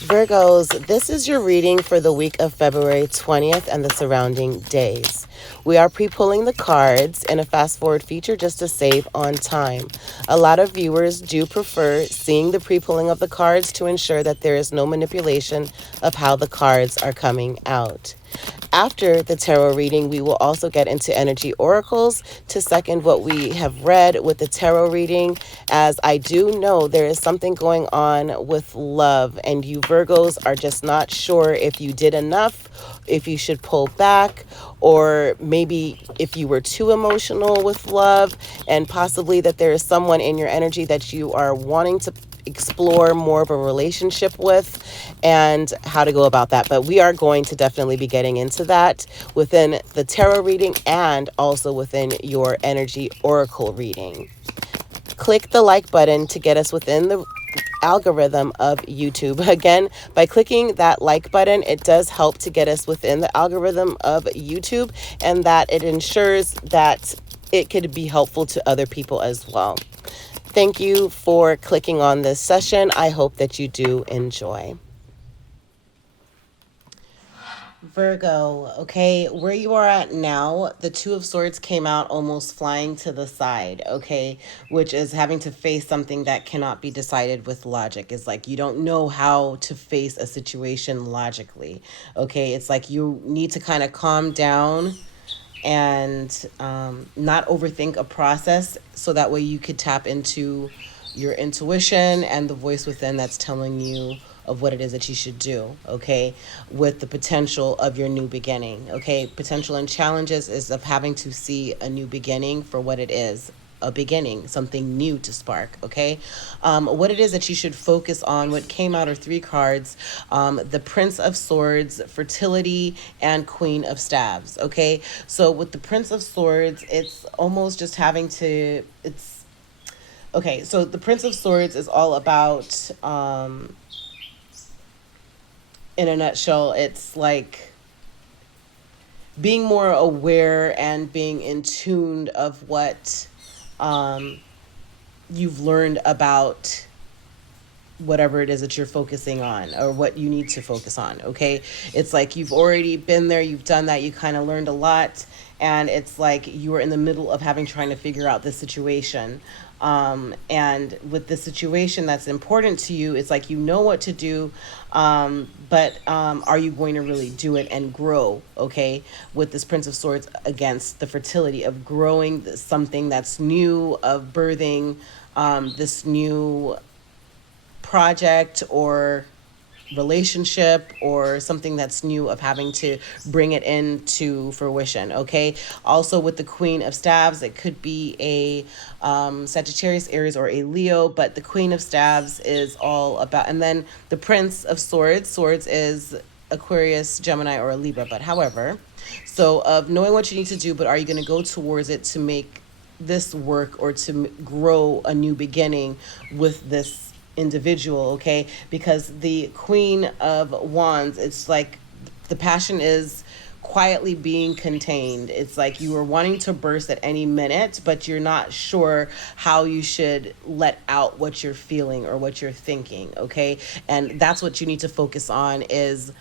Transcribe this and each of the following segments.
Virgos, this is your reading for the week of February 20th and the surrounding days. We are pre-pulling the cards in a fast forward feature just to save on time. A lot of viewers do prefer seeing the pre-pulling of the cards to ensure that there is no manipulation of how the cards are coming out. After the tarot reading, we will also get into energy oracles to second what we have read with the tarot reading, as I do know there is something going on with love, and you Virgos are just not sure if you did enough, if you should pull back, or maybe if you were too emotional with love, and possibly that there is someone in your energy that you are wanting to explore more of a relationship with, and how to go about that. But we are going to definitely be getting into that within the tarot reading and also within your energy oracle reading. Click the like button to get us within the algorithm of YouTube. Again, by clicking that like button, it does help to get us within the algorithm of YouTube, and that it ensures that it could be helpful to other people as well. Thank you for clicking on this session. I hope that you do enjoy. Virgo, okay, where you are at now, the Two of Swords came out almost flying to the side, okay, which is having to face something that cannot be decided with logic. It's like you don't know how to face a situation logically, okay? It's like you need to kind of calm down and not overthink a process, so that way you could tap into your intuition and the voice within that's telling you of what it is that you should do, okay, with the potential of your new beginning, okay? Potential and challenges is of having to see a new beginning for what it is, a beginning, something new to spark, okay? What it is that you should focus on, what came out are three cards, the Prince of Swords, Fertility, and Queen of Staves, okay? So with the Prince of Swords, it's almost just having to, it's, okay, so the Prince of Swords is all about, in a nutshell, it's like being more aware and being in tune of what you've learned about whatever it is that you're focusing on or what you need to focus on, okay? It's like you've already been there, you've done that, you kind of learned a lot, and it's like you are in the middle of having trying to figure out the situation. And with the situation that's important to you, it's like you know what to do, but are you going to really do it and grow, okay? With this Prince of Swords against the fertility of growing something that's new, of birthing this new project or relationship or something that's new, of having to bring it into fruition, okay? Also with the Queen of Staves, it could be a Sagittarius, Aries, or a Leo, but the Queen of Staves is all about, and then the Prince of Swords is Aquarius, Gemini, or a Libra, but however, so of knowing what you need to do, but are you going to go towards it to make this work or to grow a new beginning with this individual, okay? Because the Queen of Wands, it's like the passion is quietly being contained. It's like you are wanting to burst at any minute, but you're not sure how you should let out what you're feeling or what you're thinking, okay? And that's what you need to focus on, is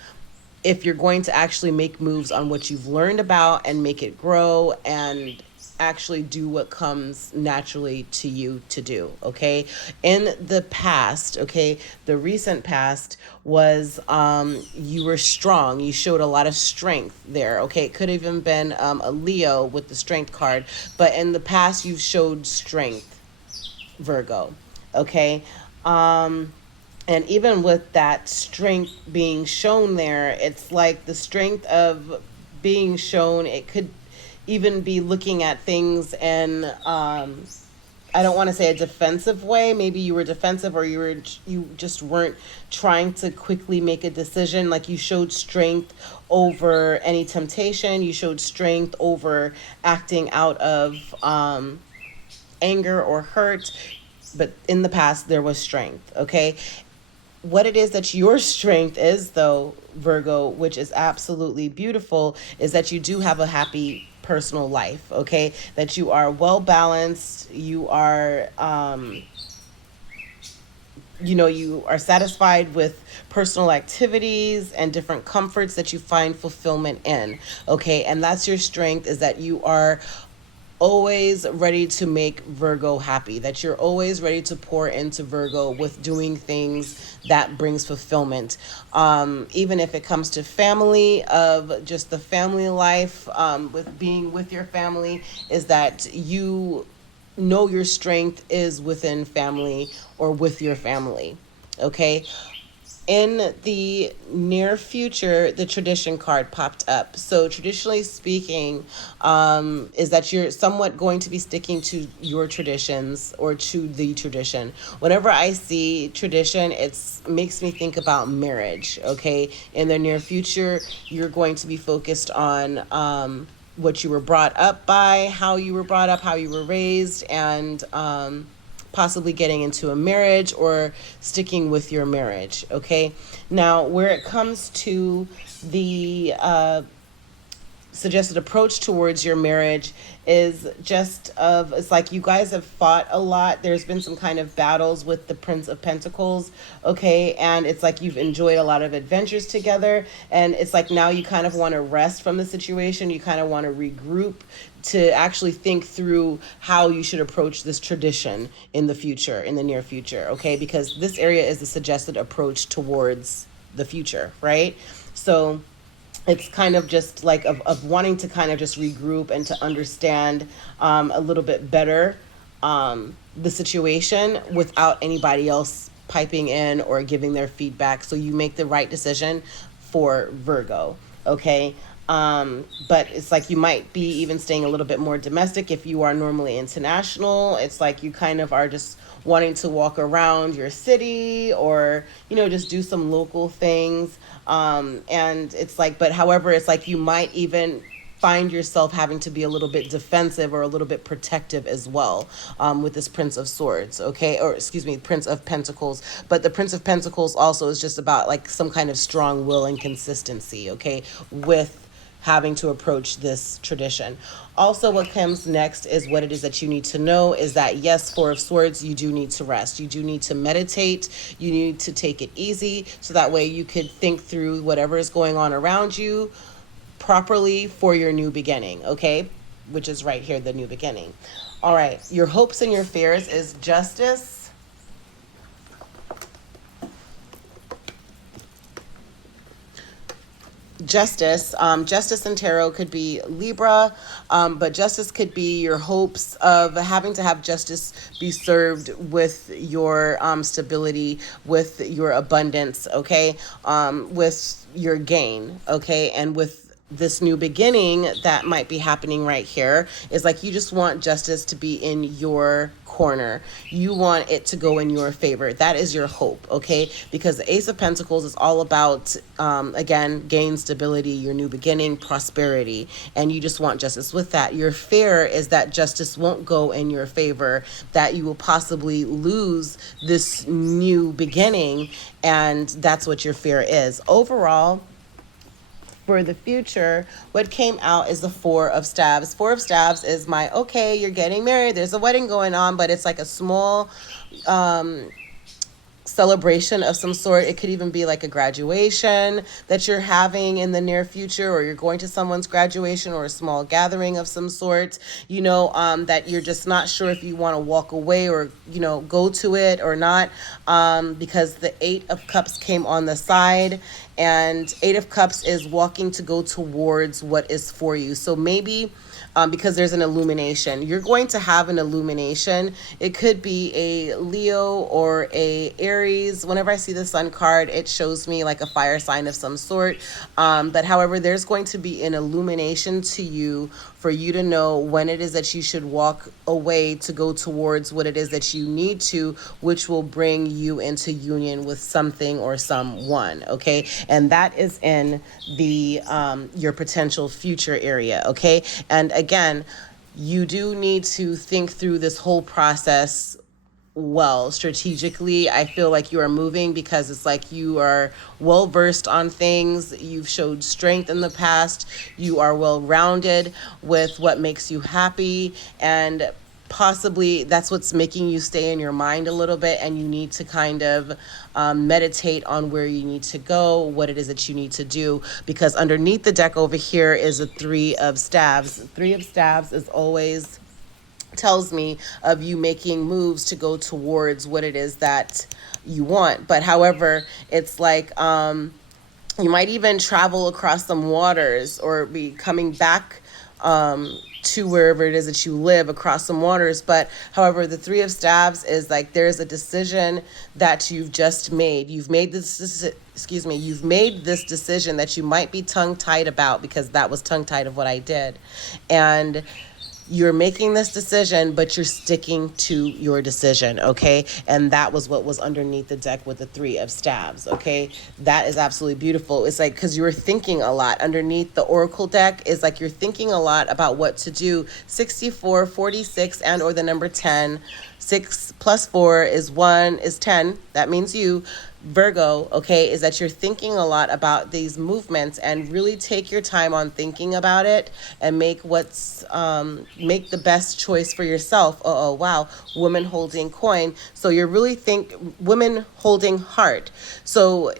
if you're going to actually make moves on what you've learned about and make it grow and actually do what comes naturally to you to do, okay? In the past, okay, the recent past was you were strong. You showed a lot of strength there, okay? It could have even been a Leo with the strength card, but in the past you've showed strength, Virgo, okay? And even with that strength being shown there, it's like the strength of being shown, it could even be looking at things in I don't want to say a defensive way. Maybe you were defensive, or you just weren't trying to quickly make a decision. Like you showed strength over any temptation. You showed strength over acting out of anger or hurt. But in the past, there was strength, okay? What it is that your strength is, though, Virgo, which is absolutely beautiful, is that you do have a happy personal life, okay? That you are well balanced, you are you are satisfied with personal activities and different comforts that you find fulfillment in. Okay, and that's your strength, is that you are always ready to make Virgo happy, that you're always ready to pour into Virgo with doing things that brings fulfillment. Even if it comes to family, of just the family life, with being with your family, is that you know your strength is within family or with your family. Okay, in the near future, the tradition card popped up. So, traditionally speaking, is that you're somewhat going to be sticking to your traditions or to the tradition. Whenever I see tradition, it makes me think about marriage. Okay, in the near future, you're going to be focused on what you were brought up by, how you were brought up, how you were raised, and possibly getting into a marriage or sticking with your marriage. Okay, now where it comes to the suggested approach towards your marriage, is just of, it's like you guys have fought a lot. There's been some kind of battles with the Prince of Pentacles. Okay, and it's like you've enjoyed a lot of adventures together, and it's like now you kind of want to rest from the situation. You kind of want to regroup to actually think through how you should approach this tradition in the future, in the near future. Okay, because this area is the suggested approach towards the future, right? So it's kind of just like of wanting to kind of just regroup and to understand a little bit better the situation without anybody else piping in or giving their feedback, so you make the right decision for Virgo. Okay, but it's like you might be even staying a little bit more domestic. If you are normally international, it's like you kind of are just wanting to walk around your city, or just do some local things. And it's like, but however, it's like you might even find yourself having to be a little bit defensive or a little bit protective as well, with this Prince of Swords. Okay, or excuse me, Prince of Pentacles. But the Prince of Pentacles also is just about like some kind of strong will and consistency. Okay, with having to approach this tradition. Also, what comes next is what it is that you need to know is that, yes, Four of Swords, you do need to rest. You do need to meditate. You need to take it easy, so that way you could think through whatever is going on around you properly for your new beginning. Okay, which is right here, the new beginning. All right, your hopes and your fears is Justice, Justice. Justice in tarot could be Libra, but Justice could be your hopes of having to have justice be served with your stability, with your abundance, okay, with your gain, okay, and with this new beginning that might be happening right here, is like you just want justice to be in your corner. You want it to go in your favor. That is your hope, okay? Because the Ace of Pentacles is all about, again, gain, stability, your new beginning, prosperity, and you just want justice with that. Your fear is that justice won't go in your favor, that you will possibly lose this new beginning, and that's what your fear is. Overall, for the future, what came out is the Four of Staves. Four of Staves is my, okay, you're getting married, there's a wedding going on, but it's like a small celebration of some sort. It could even be like a graduation that you're having in the near future, or you're going to someone's graduation or a small gathering of some sort, that you're just not sure if you want to walk away or, go to it or not, because the Eight of Cups came on the side, and Eight of Cups is walking to go towards what is for you. So maybe because there's an illumination. You're going to have an illumination. It could be a Leo or a Aries. Whenever I see the Sun card, it shows me like a fire sign of some sort. But however, there's going to be an illumination to you for you to know when it is that you should walk away to go towards what it is that you need to, which will bring you into union with something or someone, okay? And that is in the your potential future area, okay? And again, you do need to think through this whole process well, strategically. I feel like you are moving because it's like you are well versed on things. You've showed strength in the past. You are well rounded with what makes you happy. And possibly that's what's making you stay in your mind a little bit, and you need to kind of meditate on where you need to go, what it is that you need to do, because underneath the deck over here is a Three of Staves. Three of Staves is always tells me of you making moves to go towards what it is that you want. But however, it's like you might even travel across some waters or be coming back to wherever it is that you live across some waters. But however, the Three of Staves is like there's a decision that you've just made. You've made this, excuse me, you've made this decision that you might be tongue-tied about, because that was tongue-tied of what I did. And you're making this decision, but you're sticking to your decision, okay? And that was what was underneath the deck with the Three of Staves, okay? That is absolutely beautiful. It's like, because you were thinking a lot. Underneath the Oracle deck is like you're thinking a lot about what to do. 64, 46, and or the number 10. 6 plus 4 is 10. That means you. Virgo, okay, is that you're thinking a lot about these movements, and really take your time on thinking about it and make make the best choice for yourself. Oh wow, woman holding coin. So you're really women holding heart. So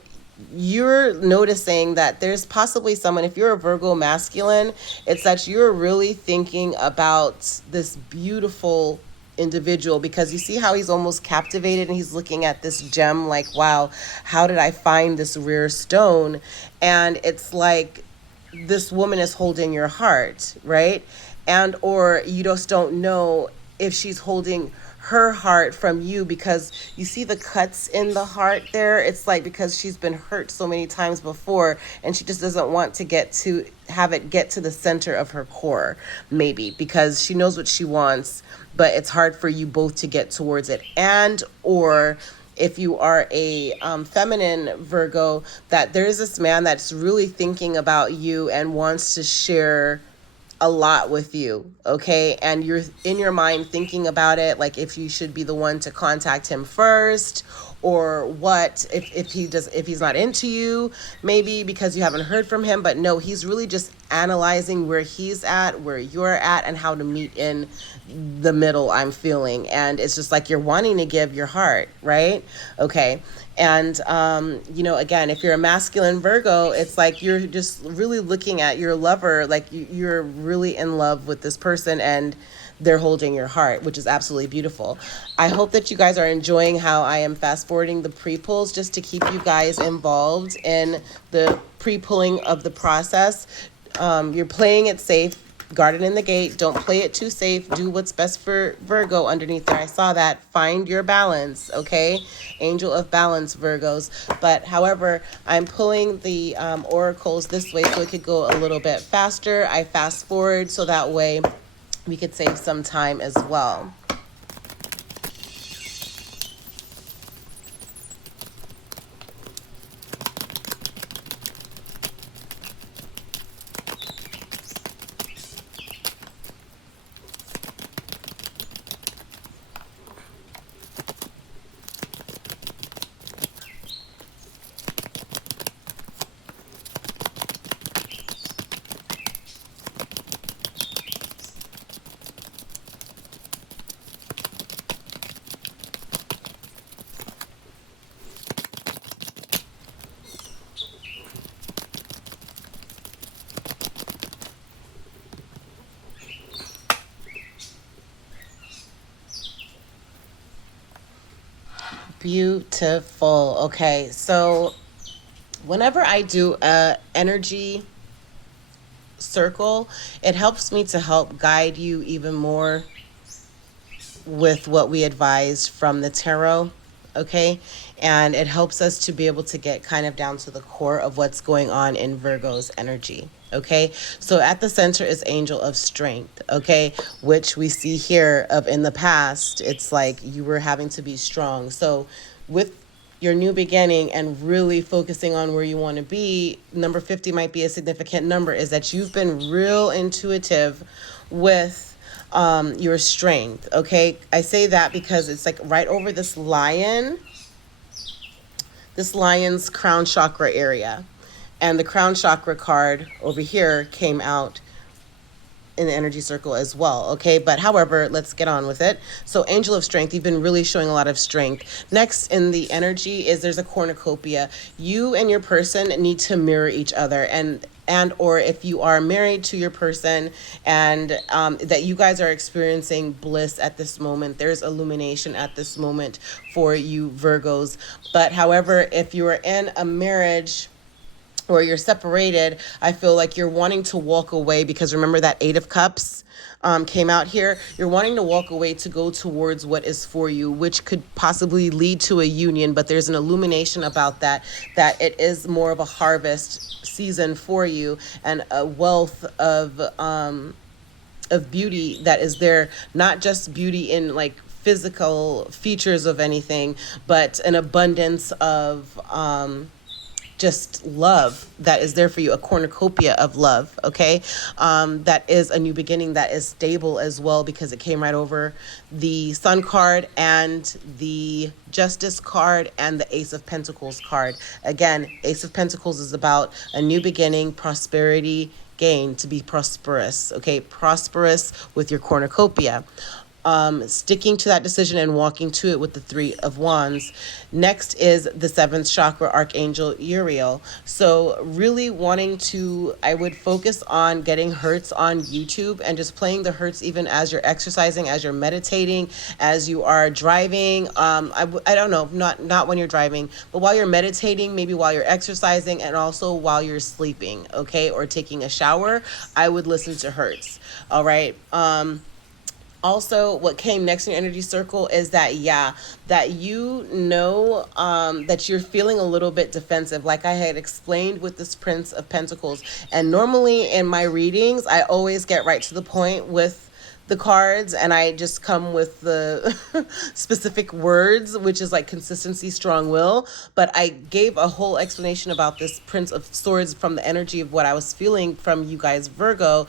you're noticing that there's possibly someone, if you're a Virgo masculine, it's that you're really thinking about this beautiful individual, because you see how he's almost captivated and he's looking at this gem like, wow, how did I find this rare stone? And it's like this woman is holding your heart, right? And or you just don't know if she's holding her heart from you, because you see the cuts in the heart there. It's like because she's been hurt so many times before, and she just doesn't want to have it get to the center of her core, maybe because she knows what she wants, but it's hard for you both to get towards it. And or if you are a feminine Virgo, that there's this man that's really thinking about you and wants to share a lot with you, okay? And you're in your mind thinking about it, like if you should be the one to contact him first, or what if he's not into you, maybe because you haven't heard from him. But no, he's really just analyzing where he's at, where you're at, and how to meet in the middle, I'm feeling. And it's just like you're wanting to give your heart, right? Okay. And again, if you're a masculine Virgo, it's like you're just really looking at your lover, like you're really in love with this person, and they're holding your heart, which is absolutely beautiful. I hope that you guys are enjoying how I am fast forwarding the pre-pulls just to keep you guys involved in the pre-pulling of the process. You're playing it safe. Garden in the gate. Don't play it too safe. Do what's best for Virgo underneath there. I saw that. Find your balance, okay? Angel of balance, Virgos. But however, I'm pulling the oracles this way so it could go a little bit faster. I fast forward so that way we could save some time as well. Beautiful. Okay, so whenever I do a energy circle, it helps me to help guide you even more with what we advised from the tarot, okay? And it helps us to be able to get kind of down to the core of what's going on in Virgo's energy, okay? So at the center is Angel of Strength, okay? Which we see here of in the past, it's like you were having to be strong. So with your new beginning and really focusing on where you want to be, number 50 might be a significant number, is that you've been real intuitive with your strength, okay? I say that because it's like right over this lion's crown chakra area. And the crown chakra card over here came out in the energy circle as well. Okay, but however, let's get on with it. So angel of strength, you've been really showing a lot of strength. Next in the energy is there's a cornucopia. You and your person need to mirror each other, and or if you are married to your person and that you guys are experiencing bliss at this moment, there's illumination at this moment for you Virgos. But however, if you are in a marriage or you're separated, I feel like you're wanting to walk away, because remember that Eight of Cups came out here. You're wanting to walk away to go towards what is for you, which could possibly lead to a union, but there's an illumination about that, that it is more of a harvest season for you, and a wealth of beauty that is there, not just beauty in like physical features of anything, but an abundance of just love that is there for you, a cornucopia of love. Okay, that is a new beginning, that is stable as well, because it came right over the Sun card and the Justice card and the Ace of Pentacles card. Again, Ace of Pentacles is about a new beginning, prosperity, gain, to be prosperous. Okay, prosperous with your cornucopia. Sticking to that decision and walking to it with the Three of Wands. Next is the seventh chakra, Archangel Uriel. So really wanting to, I would focus on getting hertz on YouTube and just playing the hertz even as you're exercising, as you're meditating, as you are driving. I don't know, not when you're driving, but while you're meditating, maybe while you're exercising, and also while you're sleeping, okay, or taking a shower, I would listen to hertz. All right. Also, what came next in your energy circle is that, that that you're feeling a little bit defensive, like I had explained with this Prince of Pentacles. And normally in my readings, I always get right to the point with the cards, and I just come with the specific words, which is like consistency, strong will. But I gave a whole explanation about this Prince of Swords from the energy of what I was feeling from you guys, Virgo.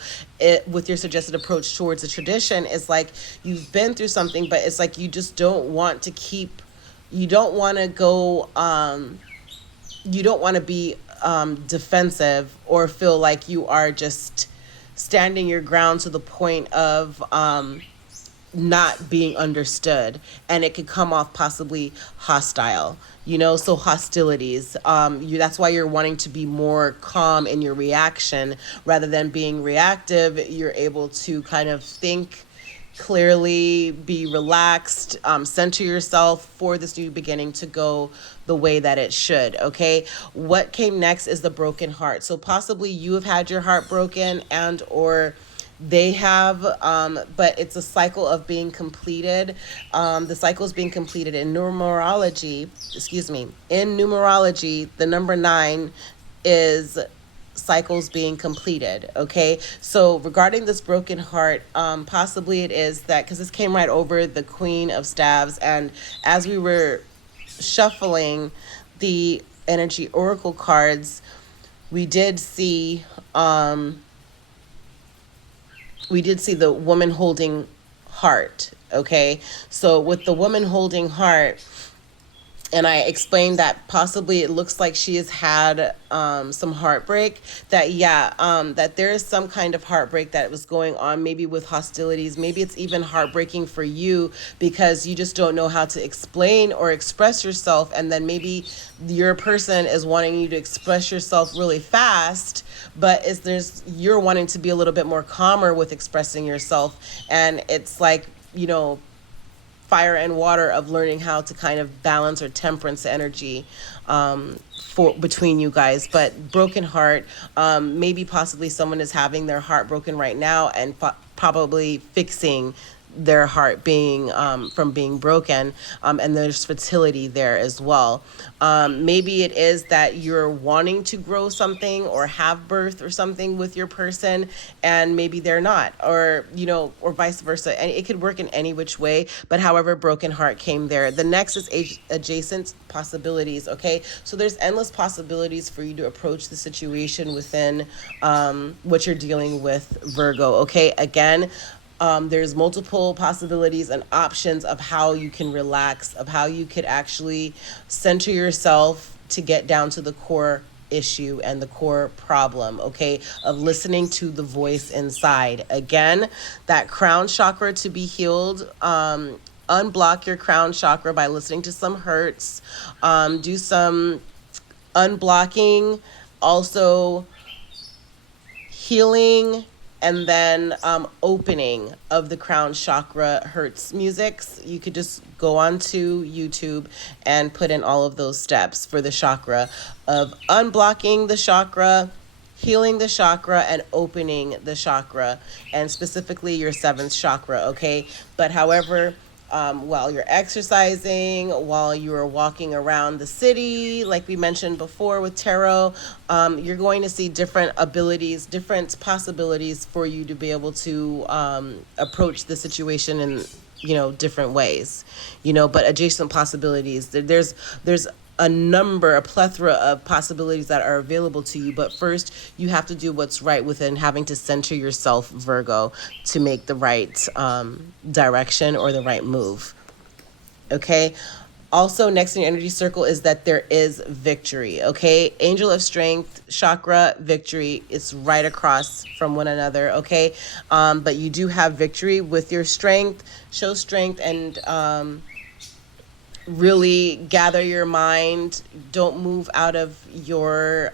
With your suggested approach towards the tradition, is like you've been through something, but it's like you just don't want to you don't want to go, you don't want to be defensive, or feel like you are just standing your ground to the point of not being understood, and it could come off possibly hostile, so hostilities. That's why you're wanting to be more calm in your reaction rather than being reactive. You're able to kind of think clearly, be relaxed, center yourself for this new beginning to go the way that it should. Okay, what came next is the broken heart. So possibly you have had your heart broken, and or they have, but it's a cycle of being completed. The cycle is being completed in numerology. In numerology, the number 9 is cycles being completed. Okay, so regarding this broken heart, possibly it is that, because this came right over the Queen of Staves, and as we were shuffling the energy oracle cards, we did see the woman holding heart. Okay, so with the woman holding heart, and I explained that possibly it looks like she has had some heartbreak, that that there is some kind of heartbreak that was going on, maybe with hostilities. Maybe it's even heartbreaking for you because you just don't know how to explain or express yourself, and then maybe your person is wanting you to express yourself really fast, but you're wanting to be a little bit more calmer with expressing yourself, and it's like, fire and water of learning how to kind of balance or temperance energy for between you guys. But broken heart, maybe possibly someone is having their heart broken right now, and probably fixing their heart being from being broken, and there's fertility there as well. Maybe it is that you're wanting to grow something or have birth or something with your person, and maybe they're not, or or vice versa, and it could work in any which way. But however, broken heart came there. The next is adjacent possibilities. Okay, so there's endless possibilities for you to approach the situation within what you're dealing with, Virgo. Okay, again, there's multiple possibilities and options of how you can relax, of how you could actually center yourself to get down to the core issue and the core problem, okay, of listening to the voice inside. Again, that crown chakra to be healed, unblock your crown chakra by listening to some hertz, do some unblocking, also healing, and then opening of the crown chakra hertz musics. You could just go onto YouTube and put in all of those steps for the chakra of unblocking the chakra, healing the chakra, and opening the chakra, and specifically your seventh chakra, okay? But however, while you're exercising, while you're walking around the city, like we mentioned before with tarot, you're going to see different abilities, different possibilities for you to be able to approach the situation in, different ways, but adjacent possibilities. There's a plethora of possibilities that are available to you. But first, you have to do what's right within having to center yourself, Virgo, to make the right direction or the right move. Okay. Also, next in your energy circle is that there is victory. Okay. Angel of Strength, chakra, victory. It's right across from one another. Okay. But you do have victory with your strength. Show strength and really gather your mind. Don't move out of your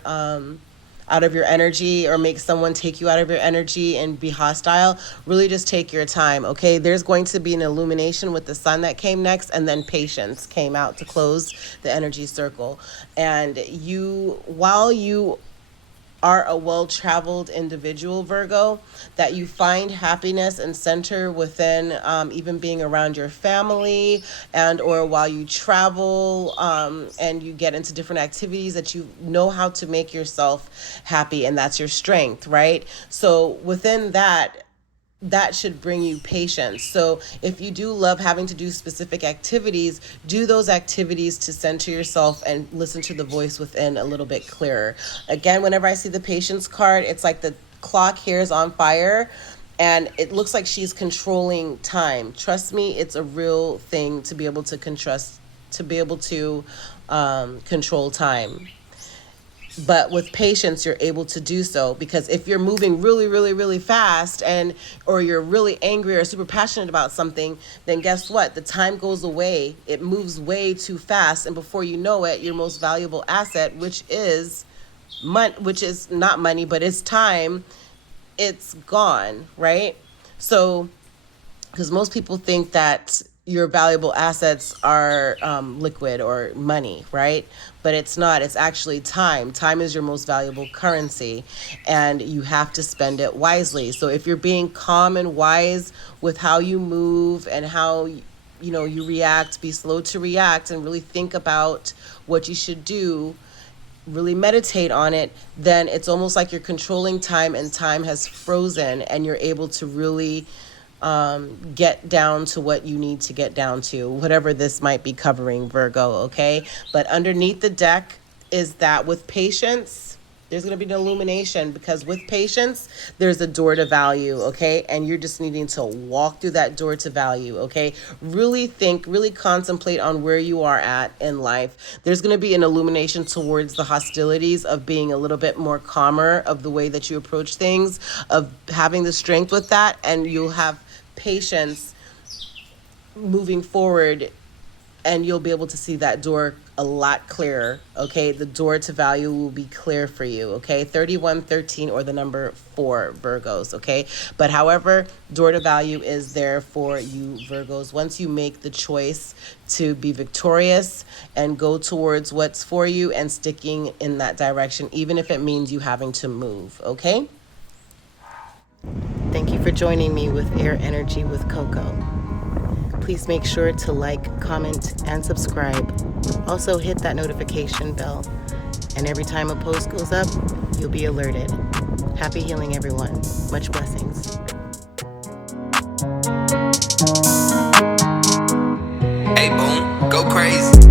energy or make someone take you out of your energy and be hostile. Really just take your time, okay? There's going to be an illumination with the sun that came next, and then patience came out to close the energy circle. And while you are a well-traveled individual, Virgo, that you find happiness and center within even being around your family, and or while you travel and you get into different activities, that you know how to make yourself happy, and that's your strength, right? So within that should bring you patience. So if you do love having to do specific activities, do those activities to center yourself and listen to the voice within a little bit clearer. Again, whenever I see the patience card, it's like the clock here is on fire and it looks like she's controlling time. Trust me, it's a real thing to be able to control time. But with patience, you're able to do so, because if you're moving really, really, really fast or you're really angry or super passionate about something, then guess what? The time goes away. It moves way too fast. And before you know it, your most valuable asset, which is not money, but it's time, it's gone, right? So, because most people think that your valuable assets are liquid or money, right? But it's not. It's actually time. Time is your most valuable currency, and you have to spend it wisely. So if you're being calm and wise with how you move and how you react, be slow to react and really think about what you should do, really meditate on it, then it's almost like you're controlling time, and time has frozen, and you're able to really get down to what you need to get down to, whatever this might be covering, Virgo, okay? But underneath the deck is that with patience, there's going to be an illumination, because with patience, there's a door to value, okay? And you're just needing to walk through that door to value, okay? Really think, really contemplate on where you are at in life. There's going to be an illumination towards the hostilities of being a little bit more calmer of the way that you approach things, of having the strength with that, and you'll have patience moving forward, and you'll be able to see that door a lot clearer, okay? The door to value will be clear for you, okay? 3113 or the number 4, Virgos, okay? But however, door to value is there for you, Virgos. Once you make the choice to be victorious and go towards what's for you and sticking in that direction, even if it means you having to move, okay? Thank you for joining me with Air Energy with Coco. Please make sure to like, comment, and subscribe. Also hit that notification bell, and every time a post goes up, you'll be alerted. Happy healing, everyone. Much blessings. Hey, boom, go crazy.